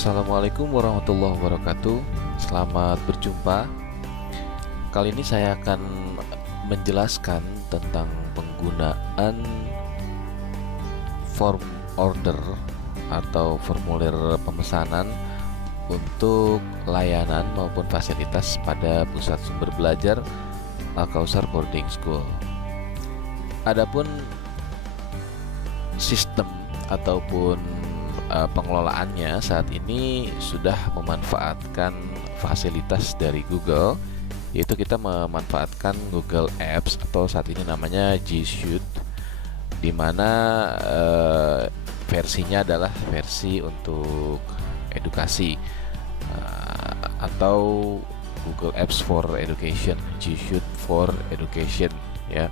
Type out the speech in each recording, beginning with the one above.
Assalamualaikum warahmatullahi wabarakatuh. Selamat berjumpa. Kali ini saya akan menjelaskan tentang penggunaan form order atau formulir pemesanan untuk layanan maupun fasilitas pada pusat sumber belajar Al-Kausar Boarding School. Adapun sistem ataupun pengelolaannya saat ini sudah memanfaatkan fasilitas dari Google, yaitu kita memanfaatkan Google Apps atau saat ini namanya G Suite, di mana versinya adalah versi untuk edukasi atau Google Apps for Education, G Suite for Education, ya,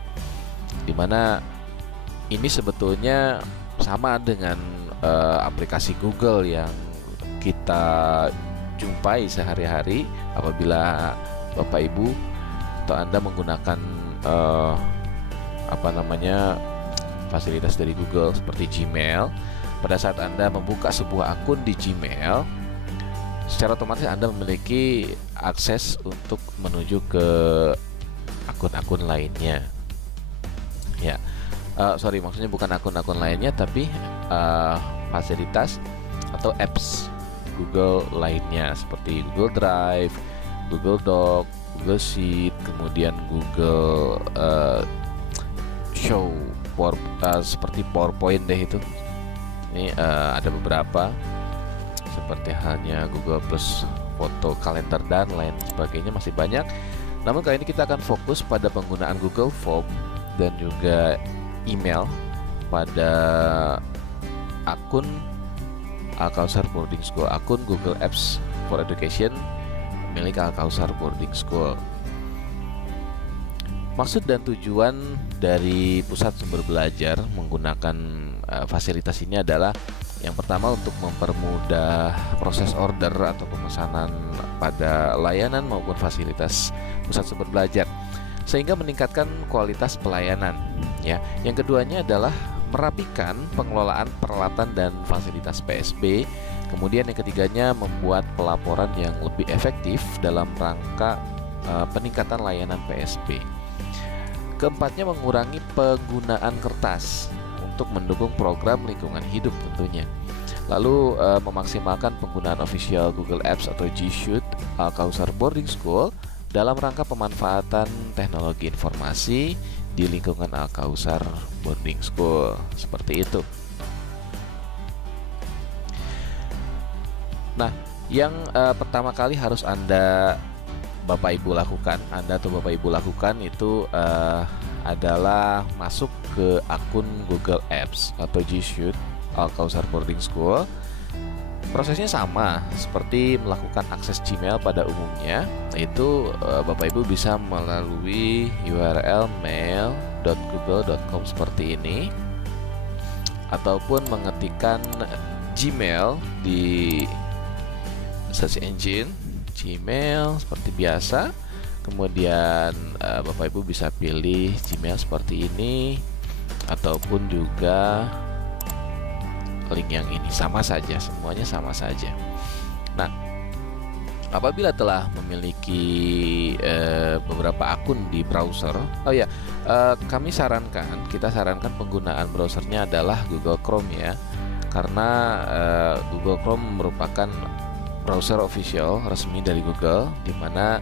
dimana ini sebetulnya sama dengan aplikasi Google yang kita jumpai sehari-hari apabila Bapak Ibu atau Anda menggunakan fasilitas dari Google seperti Gmail. Pada saat Anda membuka sebuah akun di Gmail, secara otomatis Anda memiliki akses untuk menuju ke akun-akun lainnya. Ya, maksudnya bukan akun-akun lainnya, tapi fasilitas atau apps Google lainnya seperti Google Drive, Google Doc, Google Sheet, kemudian Google Show, seperti PowerPoint deh itu. Ini ada beberapa seperti halnya Google Plus, foto, kalender dan lain sebagainya, masih banyak. Namun kali ini kita akan fokus pada penggunaan Google Form dan juga email pada akun Al-Kausar Boarding School, akun Google Apps for Education milik Al-Kausar Boarding School. Maksud dan tujuan dari pusat sumber belajar menggunakan fasilitas ini adalah yang pertama untuk mempermudah proses order atau pemesanan pada layanan maupun fasilitas pusat sumber belajar, sehingga meningkatkan kualitas pelayanan, ya. Yang keduanya adalah merapikan pengelolaan peralatan dan fasilitas PSB. Kemudian yang ketiganya membuat pelaporan yang lebih efektif dalam rangka peningkatan layanan PSB. Keempatnya mengurangi penggunaan kertas untuk mendukung program lingkungan hidup tentunya. Lalu memaksimalkan penggunaan official Google Apps atau G Suite Al-Kausar Boarding School dalam rangka pemanfaatan teknologi informasi di lingkungan Al-Kausar Boarding School, seperti itu. Nah, yang pertama kali harus Anda atau Bapak Ibu lakukan itu adalah masuk ke akun Google Apps atau G Suite Al-Kausar Boarding School. Prosesnya sama seperti melakukan akses Gmail pada umumnya, yaitu Bapak Ibu bisa melalui URL mail.google.com seperti ini, ataupun mengetikkan Gmail di search engine Gmail seperti biasa. Kemudian Bapak Ibu bisa pilih Gmail seperti ini, ataupun juga link yang ini, sama saja, semuanya sama saja. Nah, apabila telah memiliki beberapa akun di browser, kita sarankan penggunaan browsernya adalah Google Chrome, ya, karena Google Chrome merupakan browser official resmi dari Google, di mana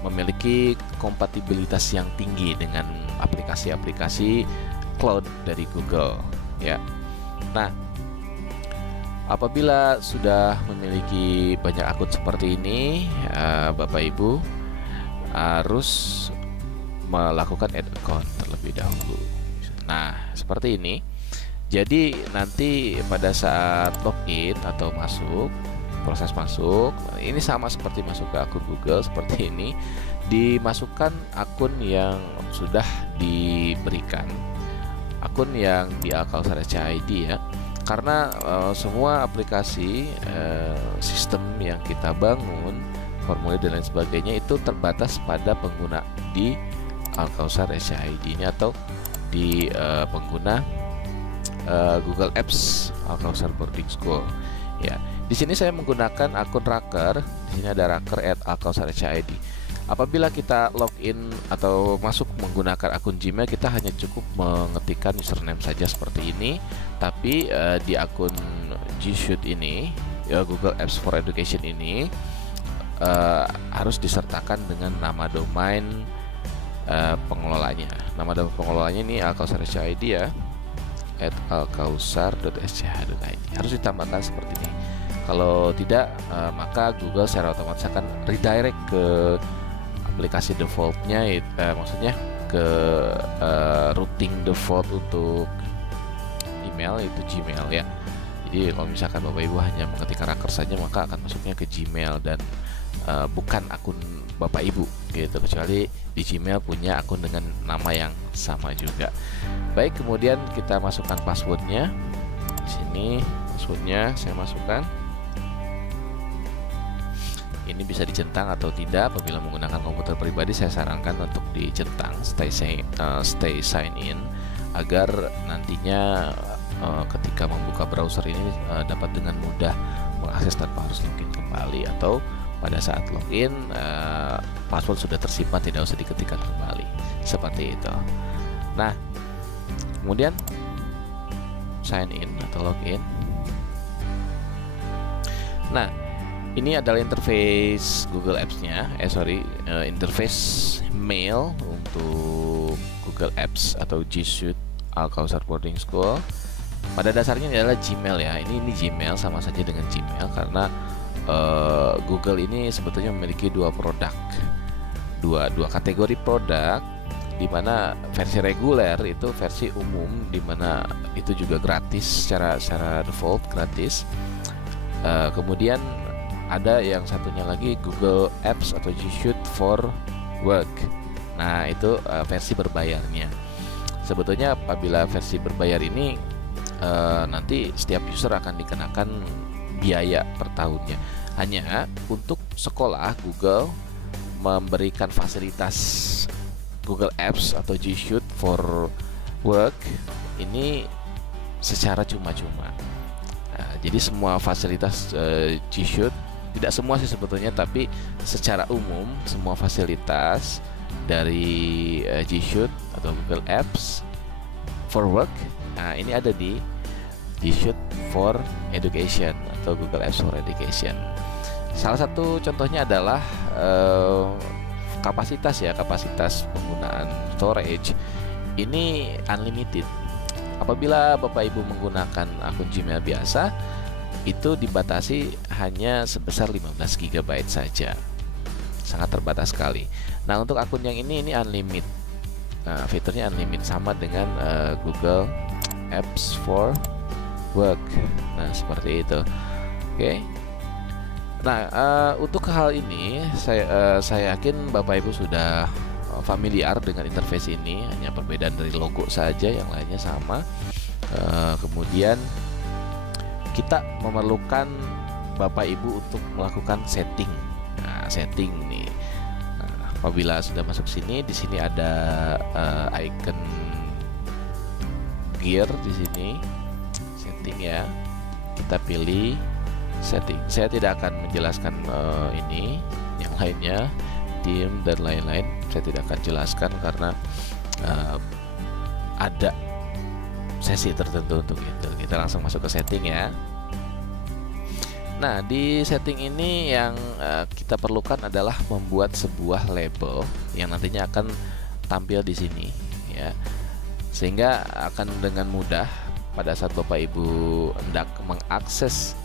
memiliki kompatibilitas yang tinggi dengan aplikasi-aplikasi cloud dari Google, ya. Nah, apabila sudah memiliki banyak akun seperti ini, Bapak Ibu harus melakukan add account terlebih dahulu. Nah, seperti ini. Jadi nanti pada saat login atau proses masuk, ini sama seperti masuk ke akun Google seperti ini. Dimasukkan akun yang sudah diberikan, akun yang di Al-Kausar SCID, ya. Karena semua aplikasi sistem yang kita bangun, formulir dan lain sebagainya itu terbatas pada pengguna di Al-Kausar SCID ini atau di pengguna Google Apps Al-Kausar Boarding School. Ya, di sini saya menggunakan akun Raker. Di sini ada Raker @alkausar.id. Apabila kita login atau masuk menggunakan akun Gmail, kita hanya cukup mengetikkan username saja seperti ini. Tapi di akun G Suite ini, ya, Google Apps for Education ini harus disertakan dengan nama domain pengelolanya. Nama domain pengelolanya ini alkausar.id ya, @alkausar.sch.id. Harus ditambahkan seperti ini. Kalau tidak, maka Google secara otomatis akan redirect ke aplikasi defaultnya, maksudnya ke routing default untuk email itu Gmail ya. Jadi kalau misalkan Bapak Ibu hanya mengetikkan Raker saja, maka akan masuknya ke Gmail dan bukan akun Bapak Ibu gitu, kecuali di Gmail punya akun dengan nama yang sama juga. Baik, kemudian kita masukkan passwordnya. Di sini passwordnya saya masukkan. Ini bisa dicentang atau tidak. Apabila menggunakan komputer pribadi, saya sarankan untuk dicentang, stay sign in, agar nantinya ketika membuka browser ini dapat dengan mudah mengakses tanpa harus login kembali, atau pada saat login password sudah tersimpan, tidak usah diketikkan kembali, seperti itu. Nah, kemudian sign in atau login. Nah, ini adalah interface Google Apps-nya, interface mail untuk Google Apps atau G Suite Alkausar Boarding School. Pada dasarnya ini adalah Gmail ya. Ini Gmail, sama saja dengan Gmail, karena Google ini sebetulnya memiliki dua kategori produk, di mana versi reguler itu versi umum, di mana itu juga gratis secara default gratis. Kemudian ada yang satunya lagi Google Apps atau G Suite for Work. Nah, itu versi berbayarnya. Sebetulnya apabila versi berbayar ini nanti setiap user akan dikenakan biaya per tahunnya. Hanya untuk sekolah, Google memberikan fasilitas Google Apps atau G Suite for Work ini secara cuma-cuma. Nah, jadi semua fasilitas G Suite, tidak semua sih sebetulnya, tapi secara umum semua fasilitas dari G Suite atau Google Apps for Work, nah ini ada di G Suite for Education atau Google Apps for Education. Salah satu contohnya adalah kapasitas penggunaan storage ini unlimited. Apabila Bapak Ibu menggunakan akun Gmail biasa, itu dibatasi hanya sebesar 15 GB saja, sangat terbatas sekali. Nah, untuk akun yang ini unlimited. Nah, fiturnya unlimited, sama dengan Google Apps for Work. Nah, seperti itu. Oke. Nah, untuk hal ini saya yakin Bapak Ibu sudah familiar dengan interface ini. Hanya perbedaan dari logo saja, yang lainnya sama. Kemudian kita memerlukan Bapak Ibu untuk melakukan setting. Nah, setting nih. Nah, apabila sudah masuk sini, di sini ada icon gear di sini. Setting ya. Kita pilih setting. Saya tidak akan menjelaskan ini, yang lainnya, theme dan lain-lain. Saya tidak akan jelaskan karena ada sesi tertentu untuk itu. Kita langsung masuk ke setting ya. Nah, di setting ini yang kita perlukan adalah membuat sebuah label yang nantinya akan tampil di sini ya. Sehingga akan dengan mudah pada saat Bapak Ibu hendak mengakses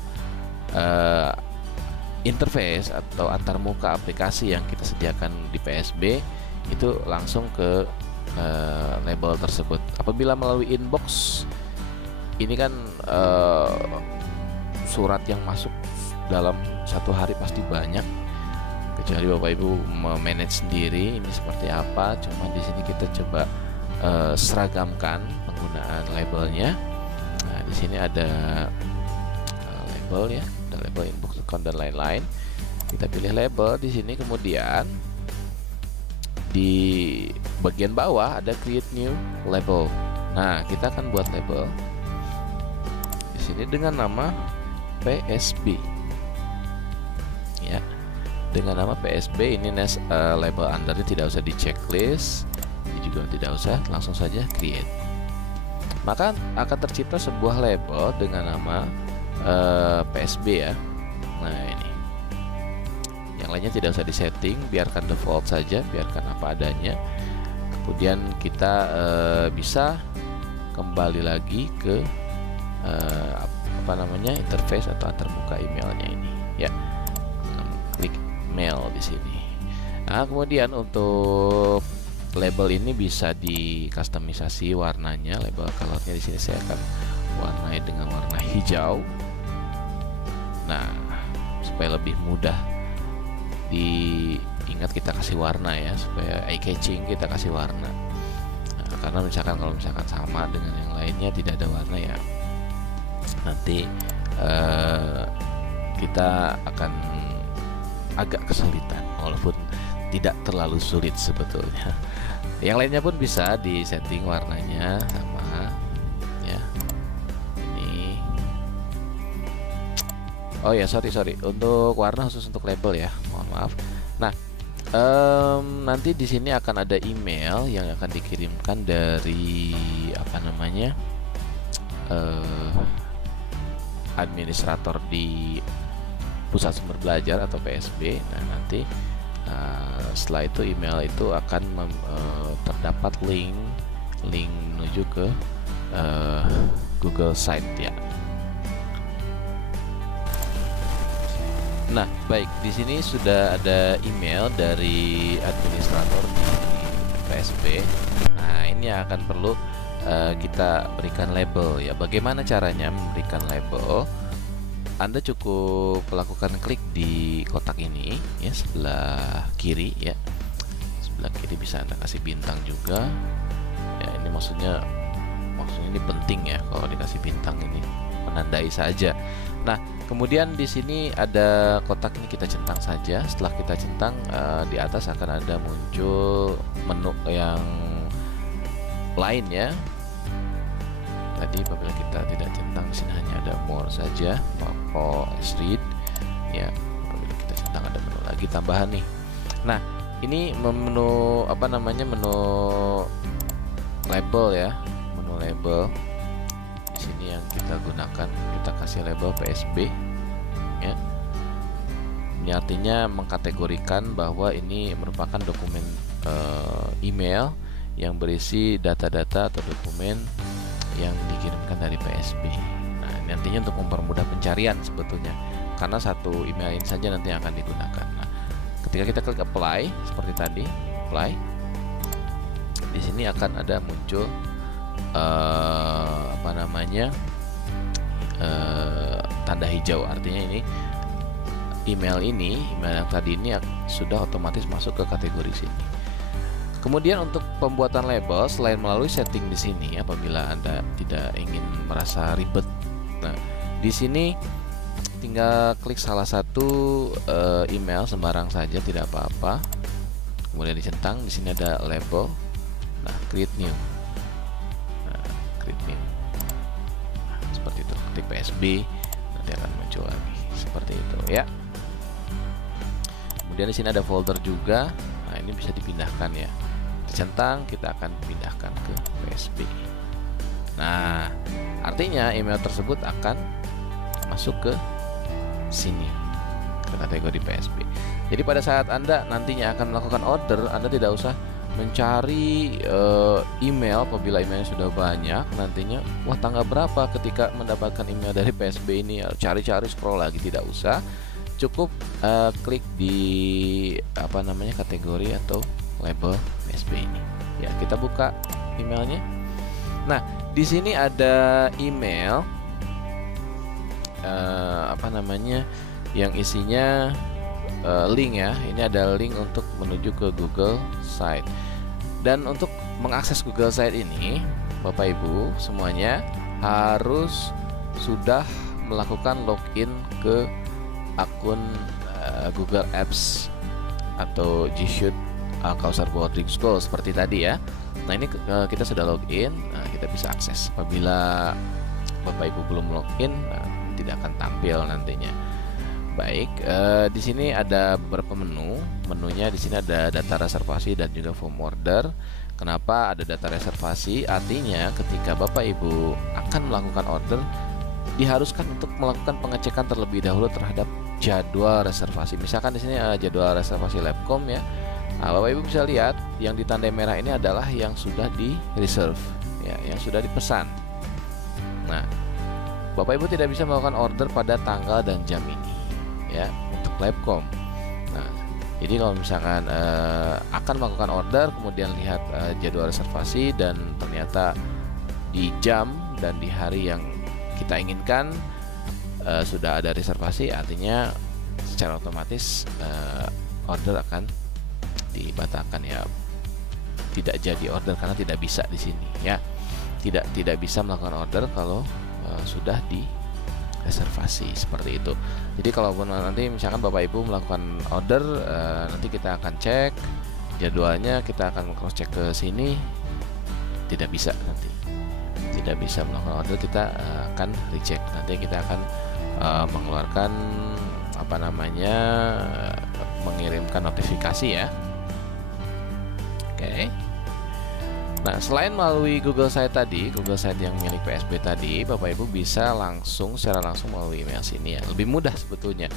interface atau antarmuka aplikasi yang kita sediakan di PSB, itu langsung ke label tersebut. Apabila melalui inbox, ini kan surat yang masuk dalam satu hari pasti banyak, kecuali Bapak Ibu memanage sendiri ini seperti apa. Cuma di sini kita coba seragamkan penggunaan labelnya. Nah, di sini ada label ya, ada label inbox account dan lain-lain. Kita pilih label di sini, kemudian di bagian bawah ada create new label. Nah, kita akan buat label di sini dengan nama PSB ya, dengan nama PSB. Ini label undernya tidak usah di checklist, ini juga tidak usah, langsung saja create. Maka akan tercipta sebuah label dengan nama PSB ya. Nah ini, yang lainnya tidak usah disetting, biarkan default saja, biarkan apa adanya. Kemudian kita bisa kembali lagi ke interface atau antarmuka emailnya ini ya, klik mail di sini. Nah kemudian untuk label ini bisa di customisasi warnanya, label colornya di sini saya akan warnai dengan warna hijau. Nah supaya lebih mudah diingat, kita kasih warna ya, supaya eye catching kita kasih warna. Nah, karena kalau misalkan sama dengan yang lainnya tidak ada warna ya, nanti kita akan agak kesulitan, walaupun tidak terlalu sulit sebetulnya. Yang lainnya pun bisa di setting warnanya sama ya. Ini oh ya, sorry untuk warna khusus untuk label ya, mohon maaf. Nah nanti di sini akan ada email yang akan dikirimkan dari administrator di Pusat Sumber Belajar atau PSB. Nah nanti setelah itu email itu akan terdapat link menuju ke Google Site ya. Nah baik, di sini sudah ada email dari administrator di PSB. Nah ini akan perlu kita berikan label ya. Bagaimana caranya memberikan label? Anda cukup melakukan klik di kotak ini ya, sebelah kiri ya. Sebelah kiri bisa Anda kasih bintang juga. Ya ini maksudnya ini penting ya, kalau dikasih bintang ini menandai saja. Nah, kemudian di sini ada kotak ini, kita centang saja. Setelah kita centang, di atas akan ada muncul menu yang lain ya. Tadi apabila kita tidak centang, di sini hanya ada more saja, mau read ya. Apabila kita centang ada menu lagi tambahan nih. Nah ini menu menu label ya, menu label. Di sini yang kita gunakan, kita kasih label PSB ya. Ini artinya mengkategorikan bahwa ini merupakan dokumen email yang berisi data-data atau dokumen yang dikirimkan dari PSB. Nah, ini nantinya untuk mempermudah pencarian sebetulnya, karena satu email ini saja nanti akan digunakan. Nah, ketika kita klik apply seperti tadi, apply, di sini akan ada muncul tanda hijau, artinya ini email yang tadi ini sudah otomatis masuk ke kategori sini. Kemudian untuk pembuatan label, selain melalui setting di sini, apabila Anda tidak ingin merasa ribet, nah di sini tinggal klik salah satu email sembarang saja, tidak apa-apa. Kemudian dicentang, di sini ada label. Nah, create new. Nah, create new. Nah, seperti itu. Ketik PSB, nanti akan muncul lagi seperti itu ya. Kemudian di sini ada folder juga. Nah, ini bisa dipindahkan ya. Centang, kita akan pindahkan ke PSB. Nah, artinya email tersebut akan masuk ke sini, ke kategori PSB. Jadi pada saat Anda nantinya akan melakukan order, Anda tidak usah mencari email. Apabila emailnya sudah banyak, nantinya wah tanggal berapa ketika mendapatkan email dari PSB ini, cari-cari scroll lagi, tidak usah. Cukup klik di kategori atau label PSB ini. Ya, kita buka emailnya. Nah, di sini ada email yang isinya link ya. Ini ada link untuk menuju ke Google Site. Dan untuk mengakses Google Site ini, Bapak Ibu semuanya harus sudah melakukan login ke akun Google Apps atau G Suite Kausar Boarding School seperti tadi ya. Nah ini kita sudah login, nah, kita bisa akses. Apabila Bapak Ibu belum login, nah, tidak akan tampil nantinya. Baik, di sini ada beberapa menu. Menunya di sini ada data reservasi dan juga form order. Kenapa ada data reservasi? Artinya ketika Bapak Ibu akan melakukan order, diharuskan untuk melakukan pengecekan terlebih dahulu terhadap jadwal reservasi. Misalkan di sini jadwal reservasi Labcom ya. Nah, Bapak Ibu bisa lihat yang ditandai merah ini adalah yang sudah di reserve ya, yang sudah dipesan. Nah, Bapak Ibu tidak bisa melakukan order pada tanggal dan jam ini ya untuk Labcom. Nah, jadi kalau misalkan akan melakukan order, kemudian lihat jadwal reservasi dan ternyata di jam dan di hari yang kita inginkan sudah ada reservasi, artinya secara otomatis order akan dibatalkan ya, tidak jadi order karena tidak bisa di sini ya, tidak bisa melakukan order kalau sudah di reservasi seperti itu. Jadi kalaupun nanti misalkan Bapak Ibu melakukan order, nanti kita akan cek jadwalnya, kita akan cross check ke sini, tidak bisa nanti, tidak bisa melakukan order, kita akan reject. Nanti kita akan mengeluarkan apa namanya, mengirimkan notifikasi ya. Oke. Nah, selain melalui Google Site tadi, Google Site yang milik PSB tadi, Bapak Ibu bisa secara langsung melalui email sini ya. Lebih mudah sebetulnya.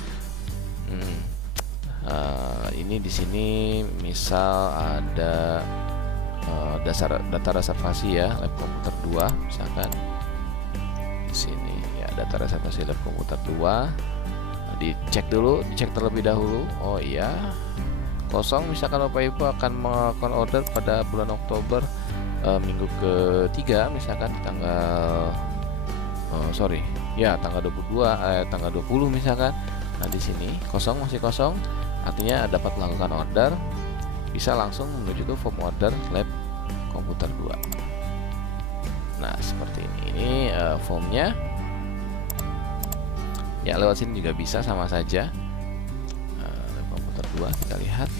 Ini di sini misal ada data reservasi ya, lab komputer 2 misalkan. Di sini ya, data reservasi lab komputer 2. Nah, dicek terlebih dahulu. Oh iya, kosong. Misalkan Bapak Ibu akan melakukan order pada bulan Oktober, minggu ke-3 misalkan tanggal tanggal 22 tanggal 20 misalkan. Nah, di sini kosong, masih kosong, artinya dapat melakukan order, bisa langsung menuju ke form order lab komputer 2. Nah, seperti ini formnya ya, lewat sini juga bisa, sama saja. Lab komputer 2 kita lihat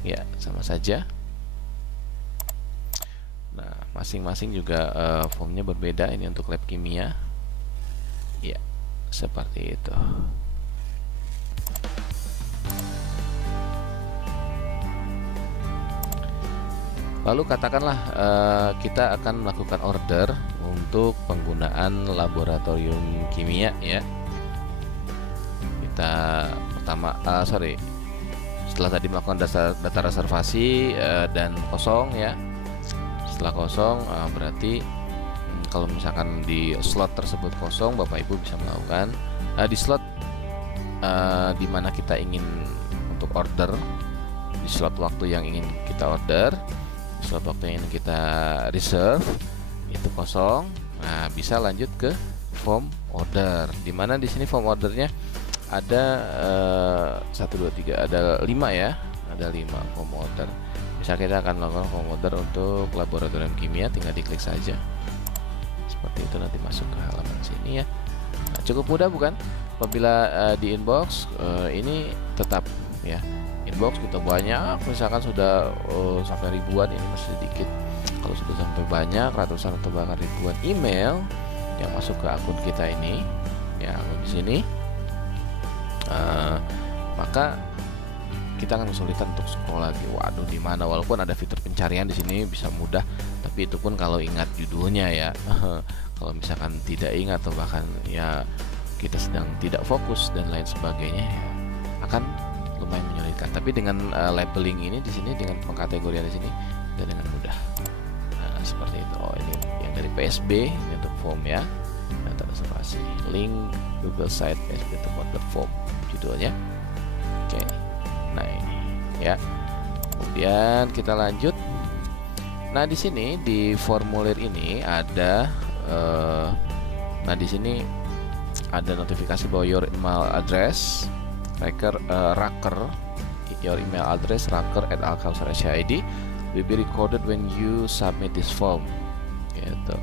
ya, sama saja. Nah, masing-masing juga formnya berbeda. Ini untuk lab kimia ya, seperti itu. Lalu katakanlah kita akan melakukan order untuk penggunaan laboratorium kimia ya. Kita pertama setelah tadi melakukan data reservasi dan kosong ya. Setelah kosong berarti kalau misalkan di slot tersebut kosong, Bapak Ibu bisa melakukan di slot di mana kita ingin untuk order, di slot waktu yang ingin kita order, di slot waktu yang ingin kita reserve itu kosong. Nah, bisa lanjut ke form order, di mana di sini form ordernya ada 1 2 3 ada 5 ya, ada 5 form order. Bisa kita akan melakukan form order untuk laboratorium kimia, tinggal diklik saja seperti itu, nanti masuk ke halaman sini ya. Nah, cukup mudah bukan? Apabila di inbox ini tetap ya, inbox kita banyak, misalkan sudah sampai ribuan, ini masih sedikit. Kalau sudah sampai banyak, ratusan atau bahkan ribuan email yang masuk ke akun kita ini ya, akun di sini, maka kita akan kesulitan untuk scroll lagi. Waduh, di mana? Walaupun ada fitur pencarian di sini bisa mudah, tapi itu pun kalau ingat judulnya ya. Kalau misalkan tidak ingat atau bahkan ya kita sedang tidak fokus dan lain sebagainya ya, akan lumayan menyulitkan. Tapi dengan labeling ini di sini, dengan pengkategorian di sini, dan dengan mudah. Nah, seperti itu. Oh, ini yang dari PSB, ini untuk form ya, data reservasi, link Google Site PSB untuk order form judulnya. Oke. Nah, ini ya. Kemudian kita lanjut. Nah, di sini di formulir ini ada nah di sini ada notifikasi bahwa your email address raker your email address raker@alkausar.id will be recorded when you submit this form gitu.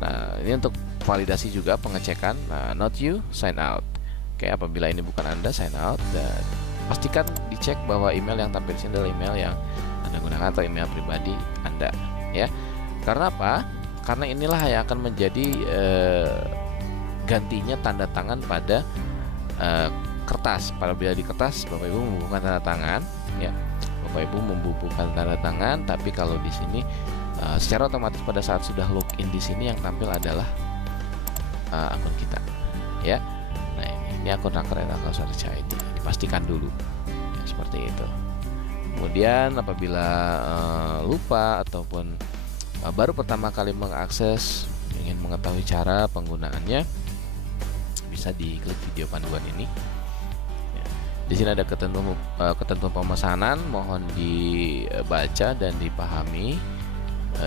Nah, ini untuk validasi juga, pengecekan. Nah, not you, sign out. Oke, apabila ini bukan Anda, sign out, dan pastikan dicek bahwa email yang tampil di sini adalah email yang Anda gunakan atau email pribadi Anda ya. Karena apa? Karena inilah yang akan menjadi gantinya tanda tangan pada kertas. Apabila di kertas Bapak Ibu membubuhkan tanda tangan, ya, Bapak Ibu membubuhkan tanda tangan. Tapi kalau di sini secara otomatis pada saat sudah login di sini yang tampil adalah akun kita, ya. Nah, ini akun Raker@Alkasar.id. Dipastikan dulu, ya, seperti itu. Kemudian apabila lupa ataupun baru pertama kali mengakses, ingin mengetahui cara penggunaannya, bisa diklik video panduan ini. Ya. Di sini ada ketentuan pemesanan, mohon dibaca dan dipahami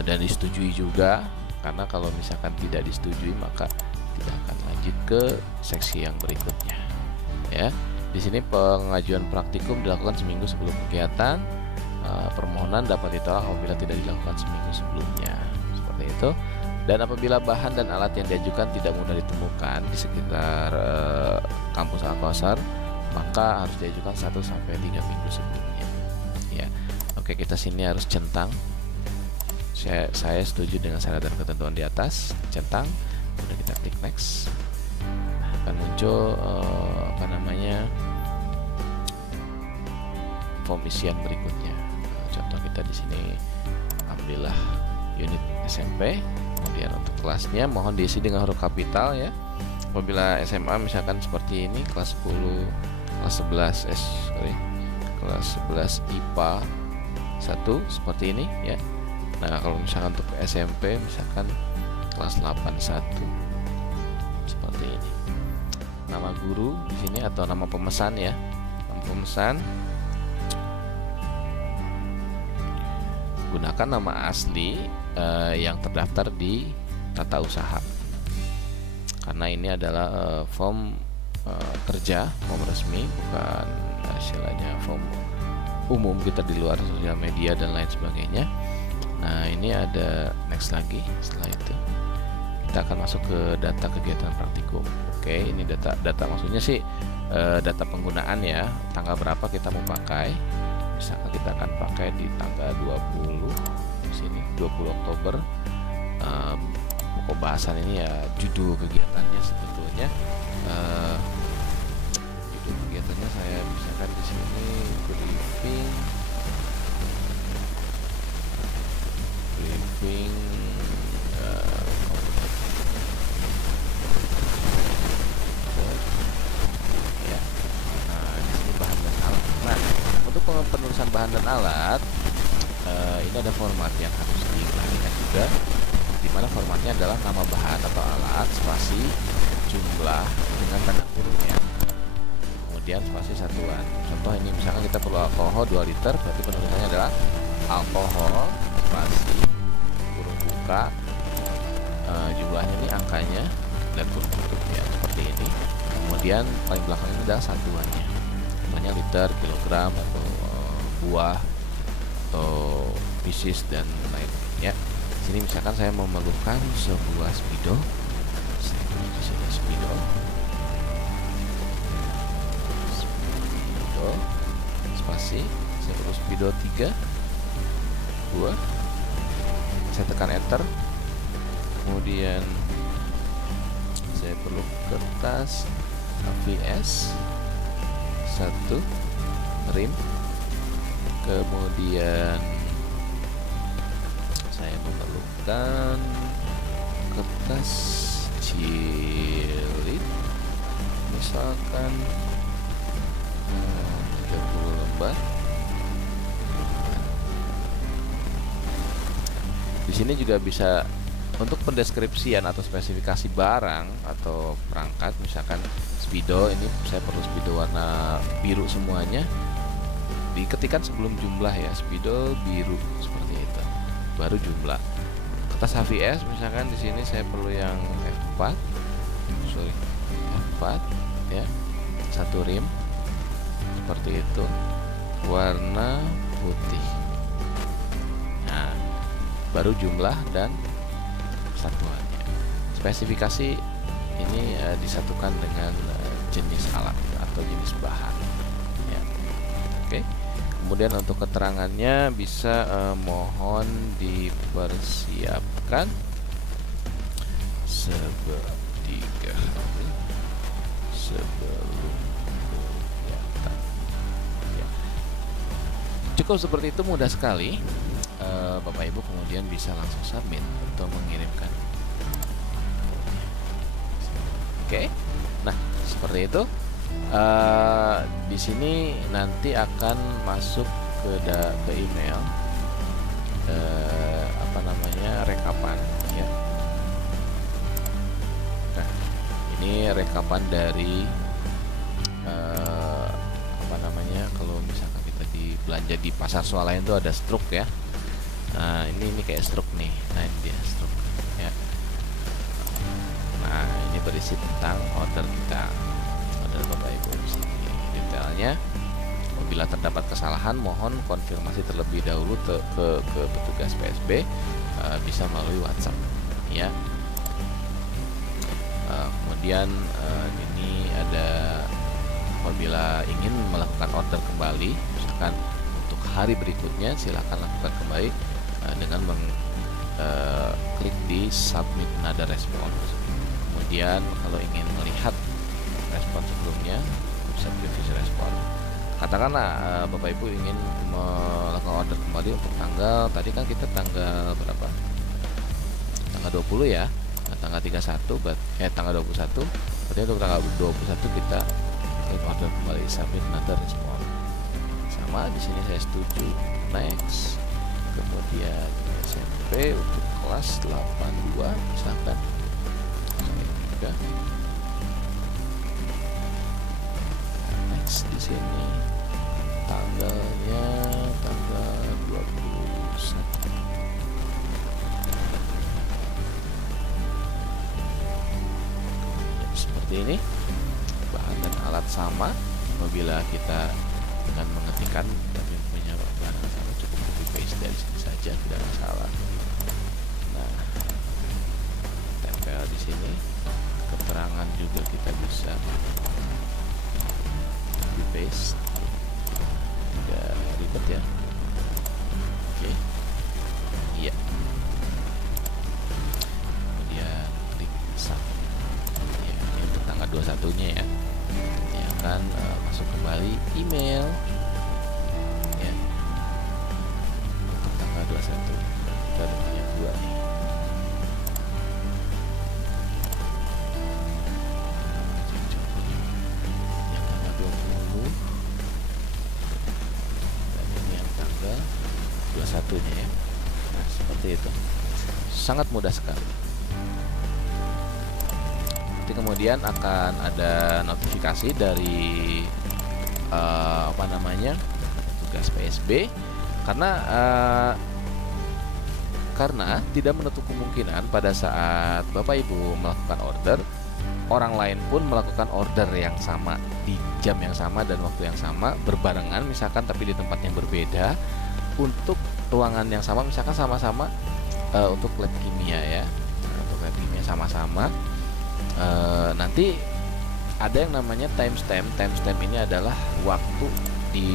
dan disetujui juga, karena kalau misalkan tidak disetujui maka tidak akan lanjut ke seksi yang berikutnya. Ya. Di sini pengajuan praktikum dilakukan seminggu sebelum kegiatan. Permohonan dapat ditolak apabila tidak dilakukan seminggu sebelumnya. Seperti itu. Dan apabila bahan dan alat yang diajukan tidak mudah ditemukan di sekitar kampus Alkasar, maka harus diajukan 1-3 minggu sebelumnya. Ya. Oke, kita sini harus centang. Saya setuju dengan syarat dan ketentuan di atas. Centang. Kemudian kita klik next. Akan muncul form isian berikutnya. Contoh kita di sini ambillah unit SMP, kemudian untuk kelasnya mohon diisi dengan huruf kapital, ya. Apabila SMA misalkan seperti ini, kelas 10, kelas 11 IPA 1 seperti ini, ya. Nah, kalau misalkan untuk SMP misalkan kelas 81 seperti ini. Nama guru di sini atau nama pemesan, ya. Nama pemesan, gunakan nama asli yang terdaftar di tata usaha, karena ini adalah form kerja, form resmi, bukan istilahnya form umum kita di luar sosial media dan lain sebagainya. Nah, ini ada next lagi. Setelah itu kita akan masuk ke data kegiatan praktikum. Oke, ini data maksudnya sih data penggunaan, ya, tanggal berapa kita mau pakai. Misalkan kita akan pakai di tanggal 20 di sini, 20 Oktober. Pokok bahasan ini ya judul kegiatannya sebetulnya. Judul kegiatannya saya misalkan di sini briefing ya. Nah, di sini bahan dan alat. Nah, untuk penulisan bahan dan alat, ini ada format yang harus diperhatikan juga, di mana formatnya adalah nama bahan atau alat, spasi, jumlah dengan tanda kurungnya, kemudian spasi satuan. Contoh ini misalkan kita perlu alkohol 2 liter, berarti penulisannya adalah alkohol spasi kurung buka, jumlahnya ini angkanya dan kurung tutup, ya, seperti ini. Kemudian paling belakang ini adalah satuannya, namanya liter, kilogram, atau buah, atau pieces dan lain, ya. Di sini misalkan saya memerlukan sebuah spidol, saya tulis di sini spidol, spasi, saya perlu spidol 3 buah, saya tekan enter. Kemudian saya perlu kertas HVS 1, rim, kemudian saya memerlukan kertas jilid misalkan 30 lembar. Di sini juga bisa untuk pendeskripsian atau spesifikasi barang atau perangkat, misalkan spidol, ini saya perlu spidol warna biru semuanya, diketikkan sebelum jumlah, ya, spidol biru seperti itu, baru jumlah. Kertas HVS misalkan di sini saya perlu yang F4, ya, 1 rim seperti itu, warna putih. Nah, baru jumlah dan satuannya. Spesifikasi ini disatukan dengan jenis alat atau jenis bahan, ya. Oke. Kemudian untuk keterangannya bisa mohon dipersiapkan seperti 3 hari sebelum kegiatan. Ya. Cukup seperti itu, mudah sekali. Bapak Ibu kemudian bisa langsung submit atau mengirimkan. Oke. Nah, seperti itu. Di sini nanti akan masuk ke email rekapan ya. Nah, ini rekapan dari kalau misalkan kita belanja di pasar swalayan itu ada struk ya. Nah, ini kayak struk nih. Nah, ini dia struk ya. Nah, ini berisi tentang order kita. Order Bapak Ibu di sini detailnya. Apabila terdapat kesalahan, mohon konfirmasi terlebih dahulu ke petugas PSB, bisa melalui WhatsApp ya. Kemudian ini ada apabila ingin melakukan order kembali, misalkan untuk hari berikutnya, silakan lakukan kembali dengan mengklik di submit another response. Kemudian kalau ingin melihat respon sebelumnya, bisa previous respon. Katakanlah Bapak Ibu ingin melakukan order kembali untuk tanggal, tadi kan kita tanggal berapa? Tanggal 20 ya. Nah, tanggal 31 tanggal 21. Berarti untuk tanggal 21 kita klik order kembali, submit another respon. Sama di sini saya setuju, next. Kemudian SMP untuk kelas 82 misalkan. Juga. Next di sini tanggalnya tanggal 21. Seperti ini, bahan dan alat sama. Apabila kita dengan mengetikkan tapi punya bahan yang sama, cukup copy paste dari sini saja, tidak masalah. Nah, tempel di sini. Keterangan juga kita bisa copy paste, tidak ribet ya. Oke, iya. Kemudian klik submit. Ya, ini untuk tanggal 21-nya ya. Ini akan masuk kembali email ya. Untuk tanggal 21 kita ada punya 2 nih. Yang tanggal 20 dan ini yang tanggal 21-nya ya. Nah, seperti itu. Sangat mudah sekali. Nanti kemudian akan ada notifikasi dari tugas PSB karena tidak menutup kemungkinan pada saat Bapak Ibu melakukan order, orang lain pun melakukan order yang sama di jam yang sama dan waktu yang sama, berbarengan misalkan tapi di tempat yang berbeda, untuk ruangan yang sama, misalkan sama-sama untuk lab kimia ya. Untuk lab kimia sama-sama. Nanti ada yang namanya timestamp. Timestamp ini adalah waktu di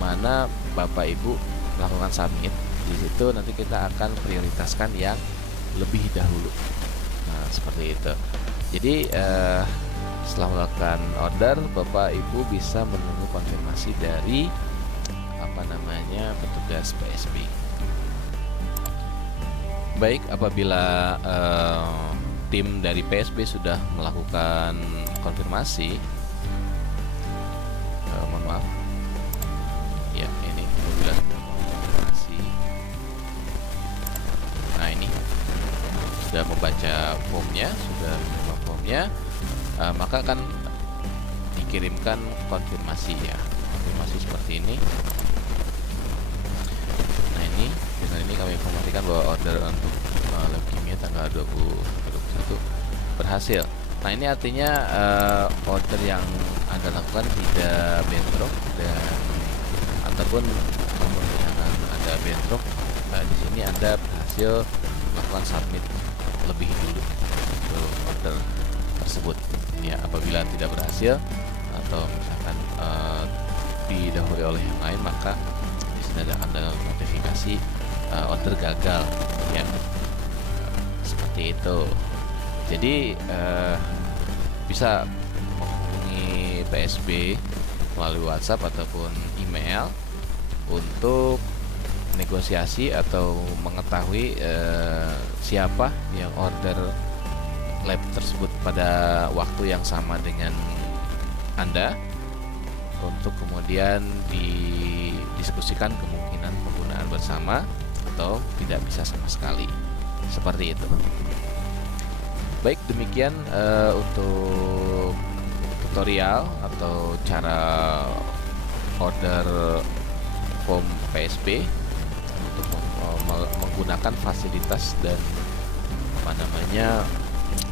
mana Bapak Ibu melakukan submit. Di situ nanti kita akan prioritaskan yang lebih dahulu. Nah, seperti itu. Jadi setelah melakukan order, Bapak Ibu bisa menunggu konfirmasi dari petugas PSB. Baik, apabila tim dari PSB sudah melakukan konfirmasi, mohon maaf ya, ini apabila sudah konfirmasi, nah ini sudah membaca formnya, sudah menerima formnya, maka akan dikirimkan konfirmasi ya, konfirmasi seperti ini. Nah, ini dengan ini kami informasikan bahwa order untuk leukemia tanggal 21 berhasil. Nah, ini artinya order yang Anda lakukan tidak bentrok dan ataupun misalkan ada bentrok, di sini Anda berhasil melakukan submit lebih dulu untuk order tersebut. Ya, apabila tidak berhasil atau misalkan didahului oleh yang lain, maka di sini akan ada notifikasi order gagal ya. Seperti itu. Jadi bisa menghubungi PSB melalui WhatsApp ataupun email untuk negosiasi atau mengetahui siapa yang order lab tersebut pada waktu yang sama dengan Anda, untuk kemudian didiskusikan kemungkinan penggunaan bersama atau tidak bisa sama sekali, seperti itu. Baik, demikian untuk tutorial atau cara order form PSB untuk menggunakan fasilitas dan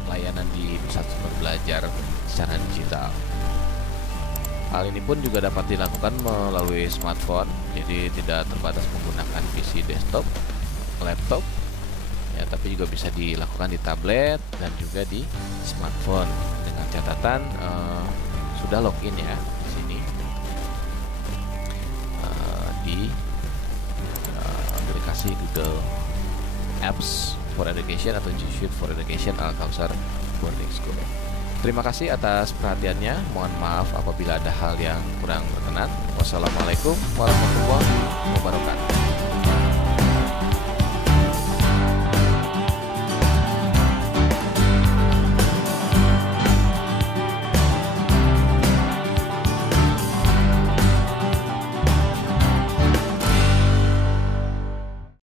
layanan di pusat sumber belajar secara digital. Hal ini pun juga dapat dilakukan melalui smartphone, jadi tidak terbatas menggunakan PC desktop, laptop, ya, tapi juga bisa dilakukan di tablet dan juga di smartphone dengan catatan sudah login ya di sini di aplikasi Google Apps for Education atau G Suite for Education Al-Kausar Boarding School. Terima kasih atas perhatiannya. Mohon maaf apabila ada hal yang kurang berkenan. Wassalamualaikum warahmatullahi wabarakatuh.